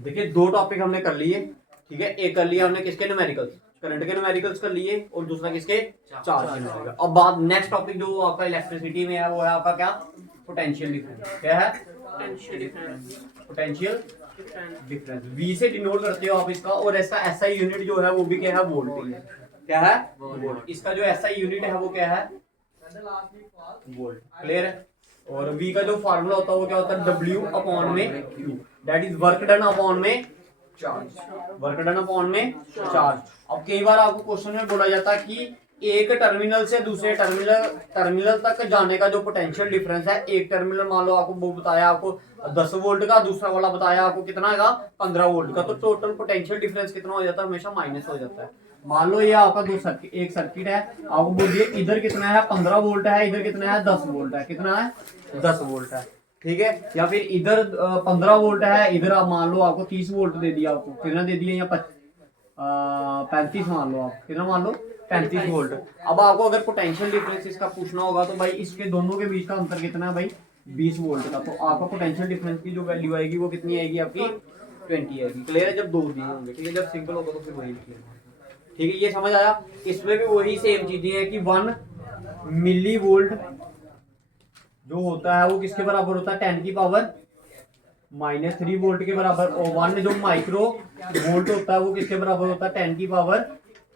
देखिए दो टॉपिक हमने कर लिए, ठीक है। एक कर लिया हमने किसके, न्यूमेरिकल्स, करंट के न्यूमेरिकल्स कर लिए, और दूसरा किसके, चार्ज के न्यूमेरिकल। अब बात नेक्स्ट टॉपिक जो आपका इलेक्ट्रिसिटी में है वो है आपका क्या, पोटेंशियल डिफरेंस। क्या है, पोटेंशियल डिफरेंस। वी से डिनोट करते हो आप इसका, और इसका एसआई यूनिट जो है वो भी क्या है, वोल्ट। क्या है, वोल्ट। इसका जो एसआई यूनिट है वो क्या है, वोल्ट। क्लियर है। और V का जो फार्मूला होता है वो क्या होता है, W अपॉन में Q, that is work done upon में चार्ज, वर्क डन अपॉन में चार्ज। अब कई बार आपको क्वेश्चन में बोला जाता है कि एक टर्मिनल से दूसरे टर्मिनल तक जाने का जो पोटेंशियल डिफरेंस है, एक टर्मिनल मान लो आपको वो बताया आपको 10 वोल्ट का, दूसरा वाला बताया आपको कितना का, 15 वोल्ट का, तो टोटल पोटेंशियल डिफरेंस कितना हो जाता है, हमेशा माइनस हो जाता है। मान लो ये आपका एक सर्किट है, आपको बोल दिया इधर कितना है, 15 वोल्ट है, इधर कितना है, 10 वोल्ट है, कितना है, 10 वोल्ट है, ठीक है। या फिर इधर 15 वोल्ट है, इधर आप मान लो आपको 30 वोल्ट दे दिया, आपको कितना दे दिया, या 35 मान लो, आप कितना मान लो, 35 वोल्ट। अब आपको अगर पोटेंशियल डिफरेंस इसका पूछना होगा तो भाई इसके दोनों के बीच का अंतर कितना है भाई, 20 वोल्ट का। तो आपका पोटेंशियल डिफरेंस की जो वैल्यू आएगी वो कितनी आएगी आपकी, 20 आएगी। क्लियर है, जब दो दिए होंगे, ठीक है। जब सिंगल होगा तो फिर वही लिखिएगा, ठीक है। ये समझ आया। इसमें भी वही सेम चीजें हैं कि 1 मिली वोल्ट जो होता है वो किसके बराबर होता है, 10 की पावर -3 वोल्ट के बराबर। और 1 जो माइक्रो वोल्ट होता है वो किसके बराबर होता है, 10 की पावर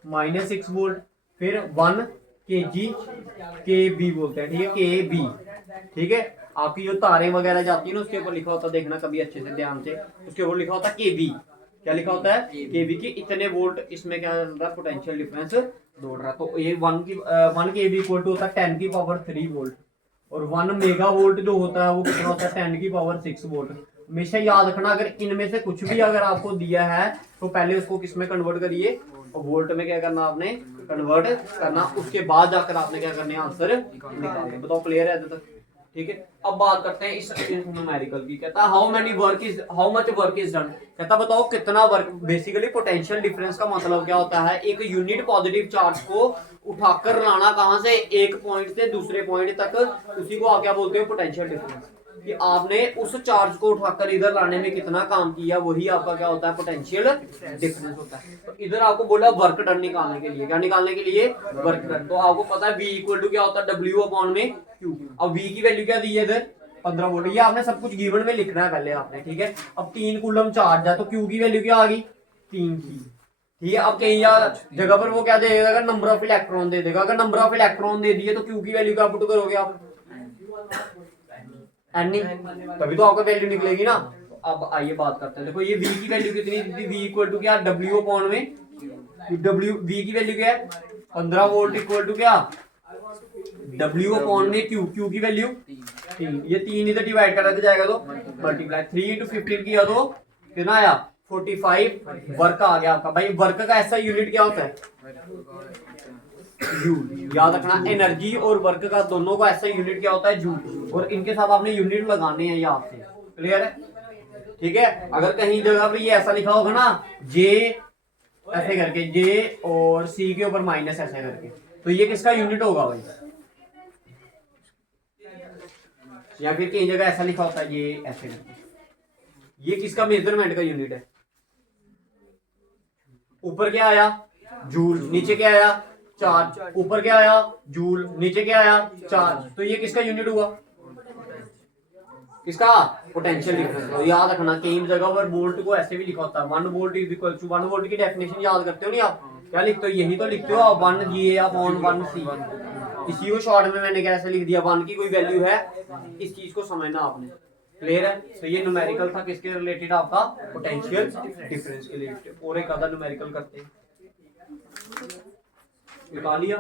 -6 वोल्ट। फिर 1 kg के बी बोलते हैं, ठीक है, के बी, ठीक है। आपकी जो तारें वगैरह जाती है ना उसके ऊपर लिखा होता है, देखना कभी अच्छे से ध्यान से, उसके ऊपर लिखा होता है के बी। क्या लिखा होता है, के बी की इतने वोल्ट, इसमें क्या चल रहा है, पोटेंशियल डिफरेंस दौड़ रहा है। तो ये 1 के बी इक्वल टू होता है 10 की पावर 3 वोल्ट। और 1 मेगा वोल्ट जो होता है वो कितना होता है, 10 की पावर 6 वोल्ट। हमेशा याद रखना, अगर इनमें से कुछ भी अगर आपको दिया है तो पहले उसको किस में कन्वर्ट करिए, और वोल्ट में क्या करना आपने, कन्वर्ट करना, उसके बाद जाकर आपने क्या करने, आंसर निकालने। बताओ क्लियर है तक, ठीक है। अब बात करते हैं इस न्यूमेरिकल की। कहता है how much work is done. कहता बताओ कितना वर्क। बेसिकली पोटेंशियल डिफरेंस का मतलब क्या होता है, एक यूनिट पॉजिटिव चार्ज को उठाकर लाना कहां से, एक पॉइंट से दूसरे पॉइंट तक, उसी को आप क्या बोलते हो, पोटेंशियल डिफरेंस। कि आपने उस चार्ज को उठाकर इधर लाने में कितना काम किया, वही आपका क्या होता है, पोटेंशियल डिफरेंस होता है। तो इधर आपको बोला वर्क डन निकालने के लिए, क्या निकालने के लिए, वर्क डन। तो आपको पता है V इक्वल टू क्या होता है, W अपॉन में Q। अब V की वैल्यू क्या दी है इधर, 15 वोल्ट। ये आपने सब कुछ गिवन में लिखना है पहले आपने, ठीक है। अब 3 कूलम चार्ज है तो Q की वैल्यू क्या आ गई, 3 की, ठीक है। अब कहीं जगह पर वो क्या दे देगा, नंबर ऑफ इलेक्ट्रॉन दे देगा। अगर नंबर ऑफ इलेक्ट्रॉन दे दिए तो Q की वैल्यू क्या पुट करोगे आप, एन, तभी तो आपका वैल्यू निकलेगी ना। तो अब आइए बात करते हैं। देखो ये V की वैल्यू कितनी थी, V इक्वल टू क्या, W अपॉन में W। V की वैल्यू क्या है, 15 वोल्ट इक्वल टू क्या, W अपॉन में Q। Q की वैल्यू 3, ये 3 इधर डिवाइड करा जाएगा तो मल्टीप्लाई 3 इंटू 15 किया तो कितना आया, 45 वर्क आ गया आपका। भाई वर्क का ऐसा यूनिट क्या होता है, जूल। याद रखना, एनर्जी और वर्क का दोनों का ऐसा यूनिट क्या होता है, जूल। और इनके साथ आपने यूनिट लगाने हैं यहाँ से, क्लियर है, ठीक है। अगर कहीं जगह पर ये ऐसा लिखा होगा ना, जे ऐसे करके, जे और सी के ऊपर माइनस ऐसे करके, तो ये किसका यूनिट होगा भाई। या फिर कई जगह ऐसा लिखा होता है ये ऐसे करके, ये किसका मेजरमेंट का यूनिट है। ऊपर क्या आया, जूल, नीचे क्या आया, चार्ज। ऊपर क्या आया, जूल, नीचे क्या आया, चार्ज। तो ये किसका यूनिट हुआ, किसका, पोटेंशियल डिफरेंस। तो याद रखना, कई जगह पर वोल्ट को ऐसे भी लिखा होता है, 1 volt is equal to, 1 volt की डेफिनेशन याद करते हो नहीं आप, क्या लिखते हो, यही तो लिखते हो आप, 1 GA अपॉन 1 C। इसी को शॉर्ट में मैंने कैसे लिख दिया, 1 की कोई वैल्यू है, इस चीज को समझना आपने, क्लियर है। तो ये न्यूमेरिकल था किसके रिलेटेड, आपका पोटेंशियल डिफरेंस के रिलेटेड। और एक अदर न्यूमेरिकल करते हैं, निकाल लिया।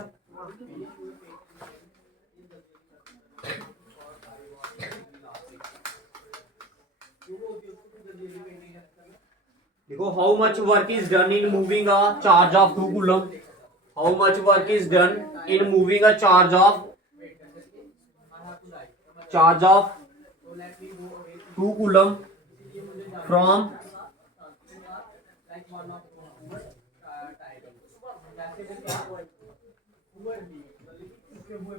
देखो, how much work is done in moving a charge of 2 coulomb. How much work is done in moving a charge of 2 coulomb from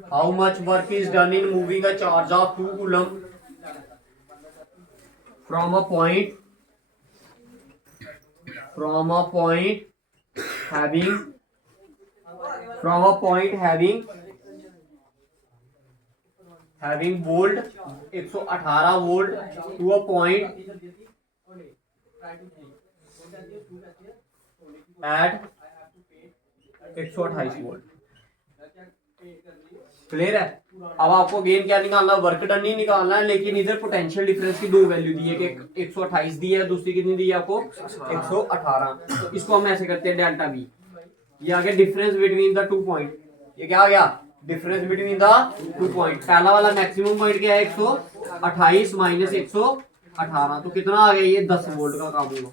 how much work is done in moving a charge of 2 coulomb from a point from a point having volt 118 volt to a point at 128 volt. Clear है? अब आपको gain क्या निकालना, work done नहीं निकालना है, लेकिन इधर पोटेंशियल डिफरेंस की दो वैल्यू दी है कि 128 दी है, दूसरी कितनी दी है आपको 118। तो इसको हम ऐसे करते हैं डेल्टा बी, ये आ गया डिफरेंस बिटवीन द 2 पॉइंट। ये क्या आ गया, डिफरेंस बिटवीन द 2 पॉइंट। पहला वाला मैक्सिमम पॉइंट क्या है 128 माइनस 118, तो कितना आ गया ये 10 वोल्ट का काम होगा।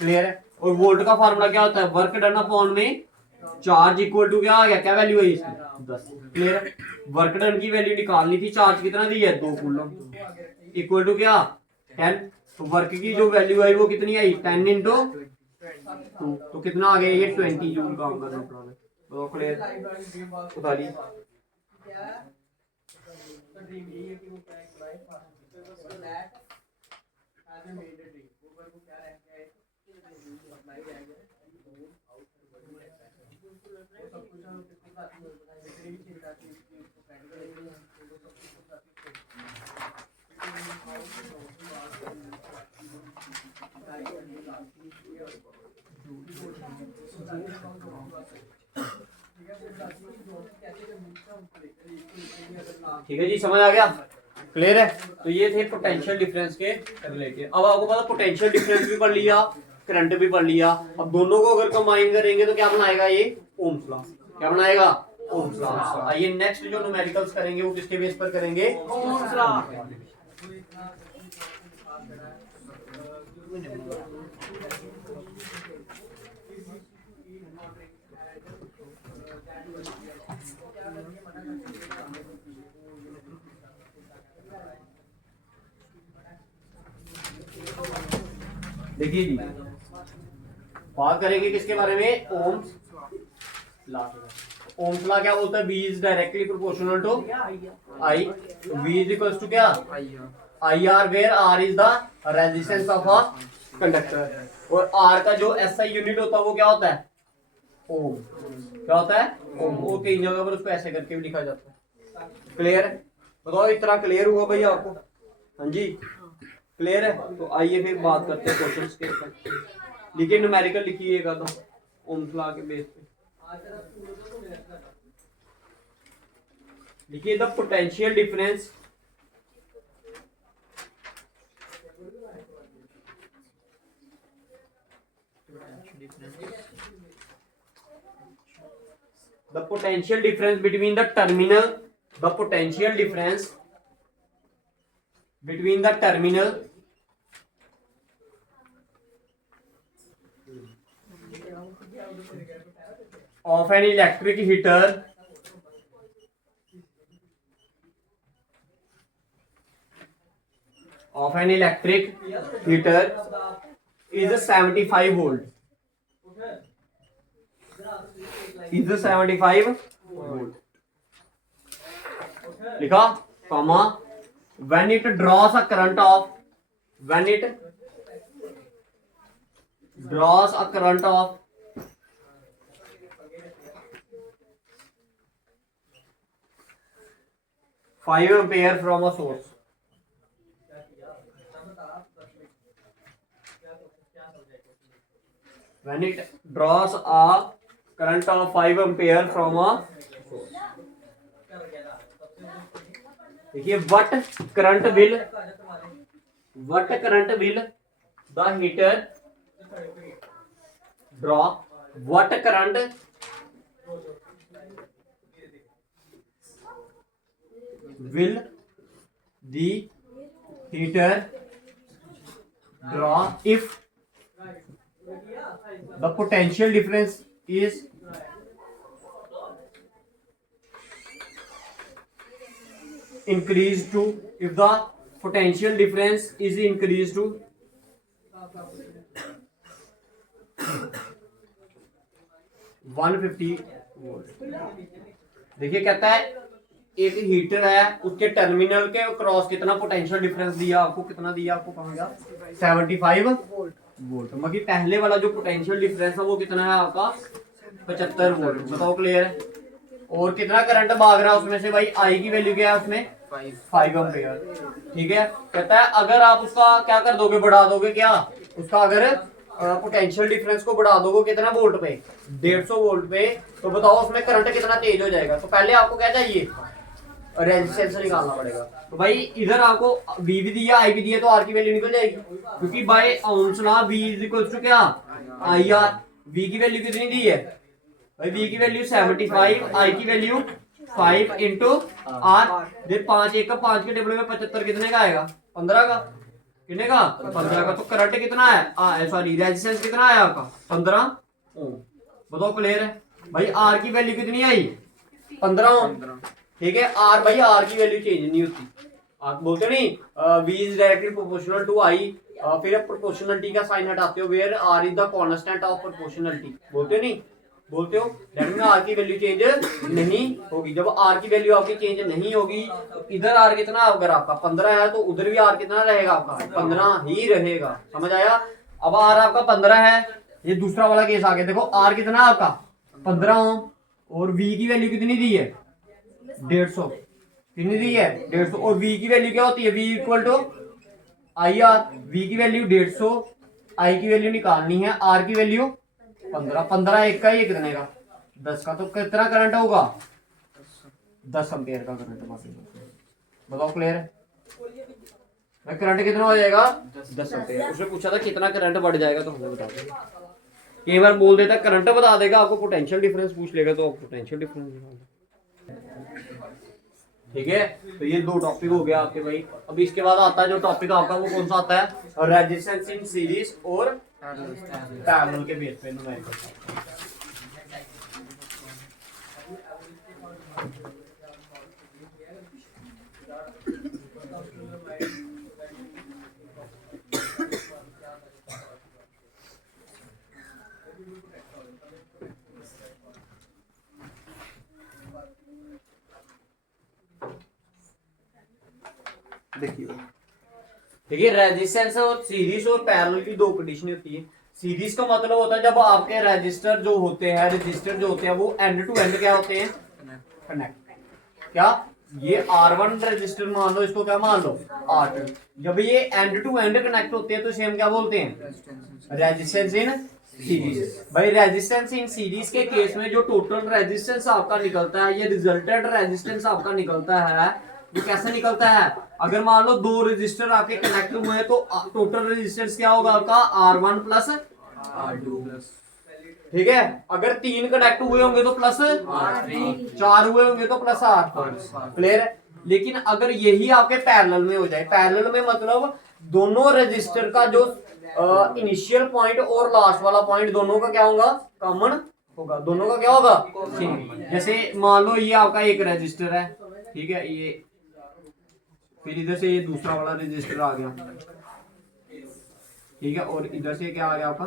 क्लियर है? और वोल्ट का फार्मूला क्या होता है, वर्क डन अपॉन में चार्ज इक्वल टू क्या आ गया, क्या वैल्यू है इसकी 10। क्लियर है? वर्क डन की वैल्यू निकालनी थी, चार्ज कितना दी है 2 कूलम इक्वल टू क्या 10। तो वर्क की जो वैल्यू आई वो कितनी आई 10 इंटू 2, तो कितना आ गया ये 20 जूल काम करना पड़ा। तो क्लियर उठा ली। ठीक है जी, समझ आ गया? क्लियर है? तो ये थे पोटेंशियल डिफरेंस के रिलेटेड। अब आपको पता पोटेंशियल डिफरेंस भी पढ़ लिया, करंट भी पढ़ लिया। अब दोनों को अगर कंबाइन करेंगे तो क्या बनाएगा ये ओम्स लॉ। क्या बनाएगा ओम्स लॉ। आइए नेक्स्ट जो न्यूमेरिकल्स करेंगे वो किसके बेस पर करेंगे, ओम्स लॉ। देखिए जी, बात करेंगे किसके बारे में, ओम्स लॉ। ओम्स लॉ क्या बोलता है, V is directly proportional to I। V is equals to क्या IR, where R is the resistance of a conductor. और R का जो SI यूनिट होता है वो क्या होता है, ओम। क्या होता है ओम। वो कई जगह पर उसको ऐसे करके भी लिखा जाता है। क्लियर है? बताओ इस तरह क्लियर हुआ भैया आपको? हाँ जी, क्लियर है? तो आइए फिर बात करते हैं क्वेश्चंस के ऊपर। लिखिए न्यूमेरिकल लिखिएगा तो ओम्स लॉ के बेस पे लिखिए the potential difference between the terminal, the potential difference between the terminal of an electric heater is 75 volt. Is 75 volt. लिखा comma when it draws a current of 5 ampere from a source. When it draws a current of 5 ampere from a source. देखिए what current will the heater draw, what current will the heater draw if the potential difference is increased to, if the potential difference is increased to 150 volt. देखिए कहता है एक heater है, उसके terminal के cross कितना potential difference दिया आपको, कितना दिया आपको, कहा गया 75 वोल्ट। बाकी पहले वाला जो पोटेंशियल डिफरेंस है वो कितना है आपका 75 वोल्ट। बताओ क्लियर है। और कितना करंट भाग रहा है उसमें से भाई, आई की वैल्यू क्या है उसमें 5 एम्पियर। ठीक है, कहता है अगर आप उसका क्या कर दोगे, बढ़ा दोगे क्या उसका, अगर पोटेंशियल डिफरेंस को बढ़ा दोगे कितना वोल्ट पे, 150 वोल्ट पे, तो बताओ उसमें करंट कितना तेज हो जाएगा। तो पहले आपको क्या चाहिए, रेजिस्टेंस निकालना पड़ेगा। तो भाई इधर आपको V भी दिया, I भी दिया, तो R की वैल्यू निकल जाएगी, क्योंकि by Ohm's law V is equal to क्या, IR। V की वैल्यू कितनी दी है भाई, V की वैल्यू 75, I की वैल्यू 5 इंटू R। देख 5 1 का 5 के टेबल में 75 कितने का आएगा, 15 का, कितने का 15 का। तो करंट कितना है, सॉरी रेजिस्टेंस कितना है आपका 15 ओम। बताओ क्लियर है भाई। R की वैल्यू कितनी आई 15 ओम। ठीक है, R भाई R की वैल्यू चेंज नहीं होती। आप बोलते हो नहीं V is directly proportional to I, फिर आप प्रोपोर्शनलिटी का साइन हटाते हो, where R is the constant of proportionality, बोलते हो नहीं, बोलते हो। दैट मीन R की वैल्यू चेंज नहीं होगी। जब R की वैल्यू आपकी चेंज नहीं होगी तो इधर R कितना, अगर आपका 15 है तो उधर भी R कितना रहेगा आपका 15 ही रहेगा। समझ आया। अब R आपका 15 है, ये दूसरा वाला केस आ गया। देखो R कितना आपका 15 ओम, और V की वैल्यू कितनी दी है 150, कितनी दी है 150। और V की वैल्यू क्या होती है, V equal to IR। V की वैल्यू 150, I की वैल्यू निकालनी है, R की वैल्यू 15, 15 एक का, ये कितने का 10 का। तो कितना करंट होगा 10 एम्पियर का करंट। बताओ क्लियर है। करंट कितना हो जाएगा 10 एम्पियर। उसने पूछा था कितना करंट बढ़ जाएगा, तो हमें बता देगा। कई बार बोल देता करंट बता देगा, आपको पोटेंशियल डिफरेंस पूछ लेगा तो आप पोटेंशियल डिफरेंस निकाल। ठीक है, तो ये दो टॉपिक हो गया आपके भाई। अब इसके बाद आता है जो टॉपिक आपका, वो कौन सा आता है, रेजिस्टेंस इन सीरीज और पैरेलल के बेस पे न्यूमेरिकल। देखिए रेजिस्टेंस और सीरीज और पैरेलल की दो कंडीशन होती है। सीरीज का मतलब होता है जब आपके रजिस्टर जो होते हैं, रजिस्टर जो होते हैं वो एंड टू एंड क्या होते हैं, कनेक्ट। क्या ये R1 रजिस्टर मान लो, इसको क्या मान लो R2। जब ये एंड टू एंड कनेक्ट होते हैं तो सेम क्या बोलते हैं, रेजिस्टेंस इन सीरीज। भाई रेजिस्टेंस इन सीरीज के केस में जो टोटल रेजिस्टेंस आपका निकलता है, ये रिजल्टेंट रेजिस्टेंस आपका निकलता है, वो कैसे निकलता है। अगर मान लो दो रजिस्टर आपके कनेक्ट हुए हैं तो टोटल रेजिस्टेंस क्या होगा आपका R1 प्लस R2। ठीक है, अगर 3 कनेक्ट हुए होंगे तो प्लस R3, 4 हुए होंगे तो प्लस R4। क्लियर है। लेकिन अगर यही आपके पैरेलल में हो जाए, पैरेलल में मतलब दोनों रजिस्टर का जो इनिशियल पॉइंट और लास्ट वाला पॉइंट दोनों का क्या होगा, कॉमन होगा, दोनों का क्या होगा सेम। जैसे मान लो ये आपका एक रजिस्टर है, ठीक है, ये फिर इधर से ये दूसरा वाला रजिस्टर आ गया, ठीक है, और इधर से क्या आ गया आपका।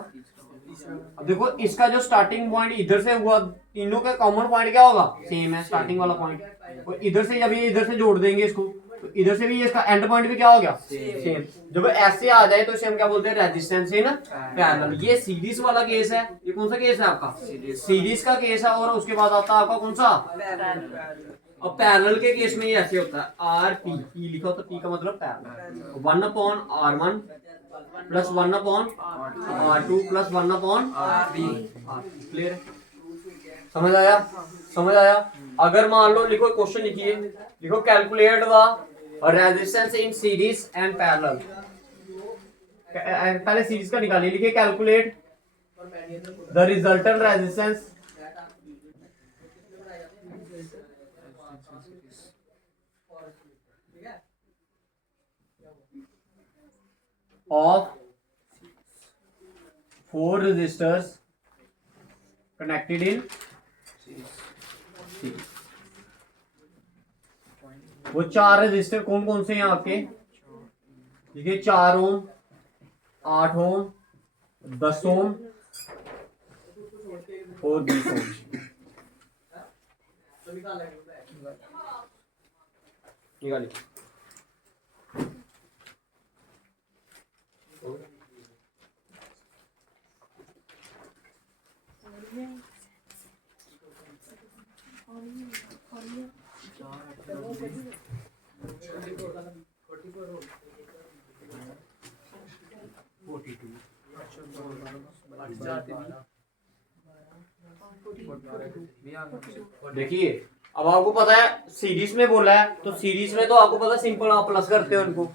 अब देखो इसका जो स्टार्टिंग पॉइंट इधर से हुआ, तीनों का कॉमन पॉइंट क्या होगा, सेम है स्टार्टिंग वाला पॉइंट। और इधर से जब ये इधर से जोड़ देंगे इसको, तो इधर से भी ये इसका एंड पॉइंट भी क्या हो गया सेम। जब ऐसे आ जाए तो सेम क्या बोलते हैं, रेजिस्टेंस इन पैरेलल। ये सीरीज वाला केस है। ये कौन सा केस है आपका, सीरीज का केस है। और उसके बाद आता है आपका कौन सा, अब पैरेलल के केस में ये ऐसे होता है, आर पी, पी लिखा होता है, पी का मतलब parallel, 1/R1 plus 1/R2 plus 1/R3। Clear, समझ आया, समझ आया। अगर मान लो लिखो, क्वेश्चन लिखिए, लिखो calculate the resistance in series and parallel. पहले सीरीज का निकालिए, लिखिए calculate the resultant resistance of 4 resistors connected in series। वो 4 रजिस्टर कौन कौन से हैं आपके, देखिए 4 ओम, 8 ओम, 10 ओम और 20 ओम। निकालिए। देखिए अब आपको पता है सीरीज में बोला है, तो सीरीज में तो आपको पता है सिंपल आप प्लस करते हो उनको,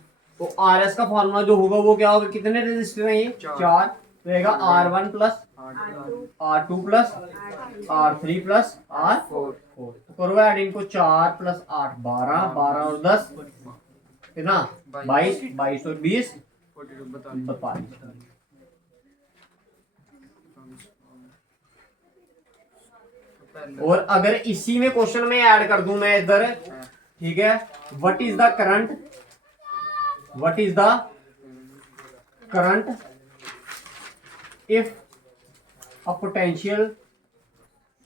तो आर एस का फॉर्मूला जो होगा वो क्या होगा, कितने रेजिस्टर हैं ये 4, तो रहेगा R1 plus R2 plus R3 plus R4, तो करो ऐड इनको 4 प्लस 8 12, 12 और 10 कितना 22, 22 और 20 42। और अगर इसी में क्वेश्चन में ऐड कर दूं मैं इधर, ठीक है, what is the current, what is the current if a potential,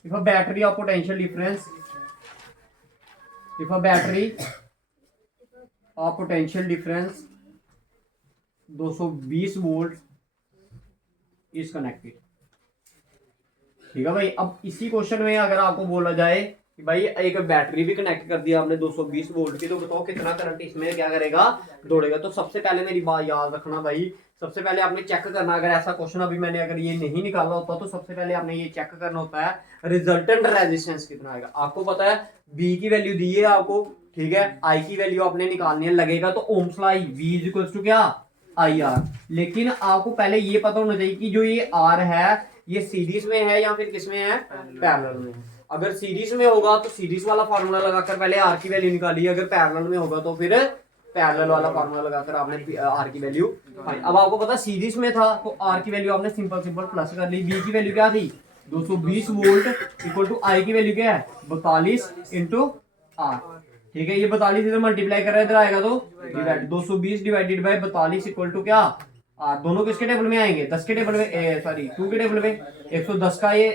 if a battery of potential difference, if a battery of potential difference 220 volt is connected, ठीक है भाई। अब इसी क्वेश्चन में अगर आपको बोला जाए कि भाई एक बैटरी भी कनेक्ट कर दिया आपने 220 वोल्ट की, तो बताओ कितना करंट इसमें क्या करेगा, दौड़ेगा। तो सबसे पहले मेरी बात याद रखना भाई, सबसे पहले आपने चेक करना, अगर ऐसा क्वेश्चन अभी मैंने अगर ये नहीं निकाला होता तो सबसे पहले आपने ये चेक करना होता है रिजल्टेंट रेजिस्टेंस कितना आएगा। आपको पता है बी की वैल्यू दी है आपको, ठीक है, आई की वैल्यू आपने निकालनी है, लगेगा तो Ohm's law V is equal to क्या आई आर। लेकिन आपको पहले ये पता होना चाहिए कि जो ये आर है ये सीरीज में है या फिर किसमें है, पैरेलल में है। अगर सीरीज में होगा तो सीरीज वाला फार्मूला लगाकर पहले आर की वैल्यू निकाली, अगर पैरेलल में होगा तो फिर पैरेलल वाला फार्मूला लगाकर आपने आर की वैल्यू। अब आपको पता सीरीज में था तो आर की वैल्यू आपने सिंपल सिंपल प्लस कर ली, बी की वैल्यू क्या थी 220 वोल्ट इक्वल टू आई की वैल्यू क्या है 42 इंटू आर, ठीक है। ये 42 इधर मल्टीप्लाई कर रहा है, इधर आएगा तो divide 220 divided by 42 equal to क्या आर। दोनों किसके टेबल में आएंगे 10 के टेबल में, सॉरी 2 के टेबल में, 110 का ये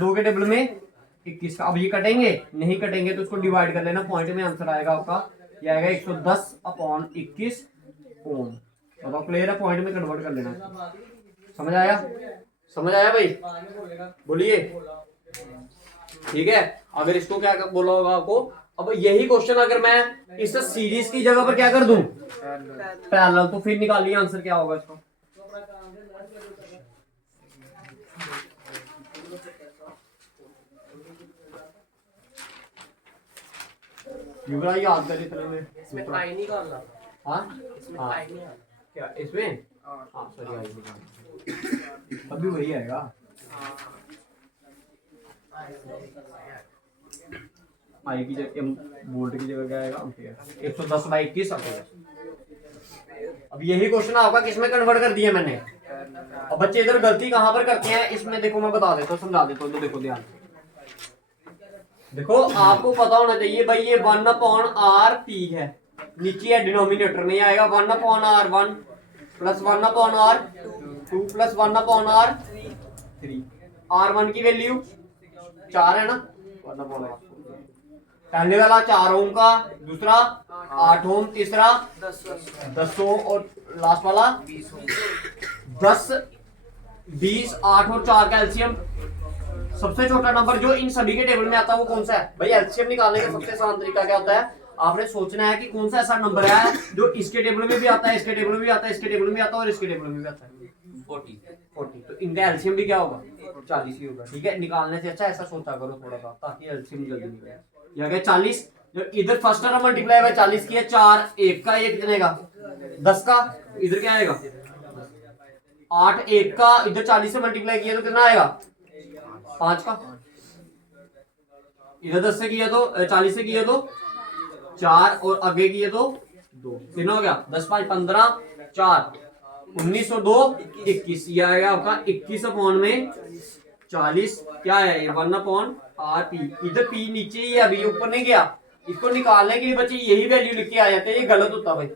2 के टेबल में 21 का। अब ये कटेंगे नहीं, कटेंगे तो उसको डिवाइड कर लेना, पॉइंट में आंसर आएगा आपका, ये आएगा 110 अपॉन 21 ओम। अब क्लियर है, पॉइंट में कन्वर्ट कर लेना। समझ आया, समझ आया भाई, बोलिए, ठीक है। अगर इसको क्या बोला होगा आपको, अब यही क्वेश्चन अगर मैं इस सीरीज की जगह पर क्या कर दूं पैरेलल, तो फिर निकालिए आंसर क्या होगा इसका। युवराज याद कर इतने में इसमें आई निकालना, हाँ इसमें हाँ आई नहीं क्या इसमें, हाँ सॉरी आई निकाल, अभी वही आएगा आई की जगह वोल्ट की जगह क्या आएगा एम्पीयर, 110 बाई 21 एम्पीयर। अब यही क्वेश्चन आपका किसमें कन्वर्ट कर दिया मैंने। अब बच्चे इधर गलती कहां पर करते हैं इसमें, देखो मैं बता देता हूँ, समझा देता हूँ, तो देखो ध्यान, देखो आपको पता होना चाहिए भाई ये 1/r(p) है, नीचे है डिनोमिनेटर में आएगा 1/r1 plus 1/r2 plus 1/r3। r1 की वैल्यू 4 है ना, 1/r, पहले वाला 4 ओम का, दूसरा 8 ओम, तीसरा 10 ओम और लास्ट वाला 10 20 8 और 4 का एलसीएम। सबसे छोटा नंबर जो इन सभी के टेबल में आता है वो कौन सा है भाई। एलसीएम निकालने का सबसे आसान तरीका क्या होता है, आपने सोचना है कि कौन सा ऐसा नंबर है जो इसके टेबल में भी आता है, इसके टेबल में भी आता है, इसके टेबल में भी आता है और इसके टेबल में भी आता है 40। तो इनका एलसीएम भी क्या होगा 40 ही होगा, ठीक है। निकालने से अच्छा ऐसा सोचा करो थोड़ा सा, ताकि एलसीएम जल्दी निकले। ये आ गया 40, जो इधर फर्स्ट टर्म मल्टीप्लाई बाय 40 किया, 4 1 का 1 कितने का 10 का, इधर क्या आएगा 8 1 का, इधर 40 से मल्टीप्लाई किया तो कितना आएगा 5 का, इधर 10 से किया तो 40 से किया तो 4 और आगे किया तो 2, कितना हो गया 10 5 15 4 19 और 2 21। ये आएगा आपका 21 अपॉन में 40, क्या है ये 1/r(p), इधर p नीचे ही है, अभी ऊपर नहीं गया। इसको निकालने के लिए बच्चे यही वैल्यू लिख के आ जाते हैं, ये गलत होता भाई।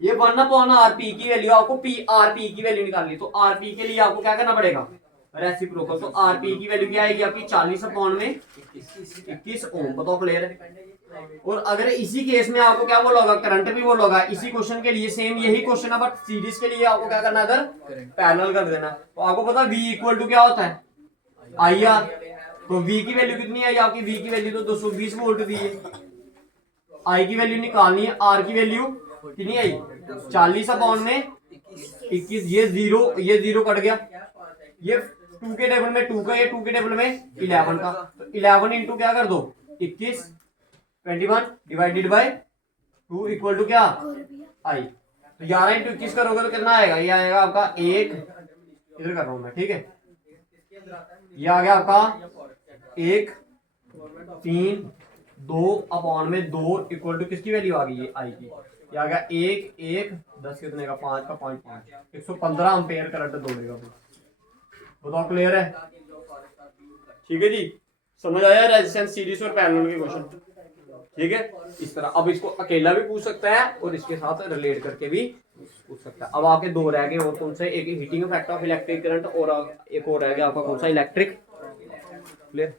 ये 1/r(p) की वैल्यू आपको r(p) की वैल्यू निकालनी, तो r(p) के लिए आपको क्या करना पड़ेगा रेसिप्रोकल। तो r(p) की वैल्यू क्या आएगी आपकी 40 अपॉन में 21 ओम। बताओ क्लियर है। और अगर इसी केस में आपको क्या बोला होगा करंट भी बोला होगा, इसी क्वेश्चन के लिए सेम यही क्वेश्चन है, बट सीरीज के लिए आपको क्या करना है अगर पैरेलल कर देना। तो आपको पता v इक्वल टू क्या होता है आई आर, तो v की वैल्यू कितनी है आपकी, v की वैल्यू तो 220 वोल्ट दी है, i की वैल्यू निकालनी है, r की वैल्यू कितनी आई 40 अपॉन में 21, ये जीरो कट गया, ये 2 के टेबल में 2 का, ये 2 के टेबल में 11 का, तो 11 इंटू क्या कर दो 21, 21 डिवाइडेड बाय 2 इक्वल टू क्या आई। तो 11 इंटू 21 करोगे तो कितना आएगा, ये आएगा आपका 1, इधर कर रहा हूं मैं, ठीक है, ये आ गया आपका 1 3 2 अपॉन में 2 इक्वल टू किसकी वैल्यू आ गई है आई की, ये आ गया 1 1 10 कितने का 5 का 5 115 एम्पेयर करंट दौड़ेगा। बताओ क्लियर है, ठीक है जी, समझ आया रेजिस्टेंस सीरीज और पैरेलल के क्वेश्चन, ठीक है। इस तरह अब इसको अकेला भी पूछ सकता है और इसके साथ रिलेट करके भी पूछ सकता है। अब आपके दो रह गए और कौन से, एक heating effect of electric current और एक और रह गया आपका कौन सा इलेक्ट्रिक, क्लियर।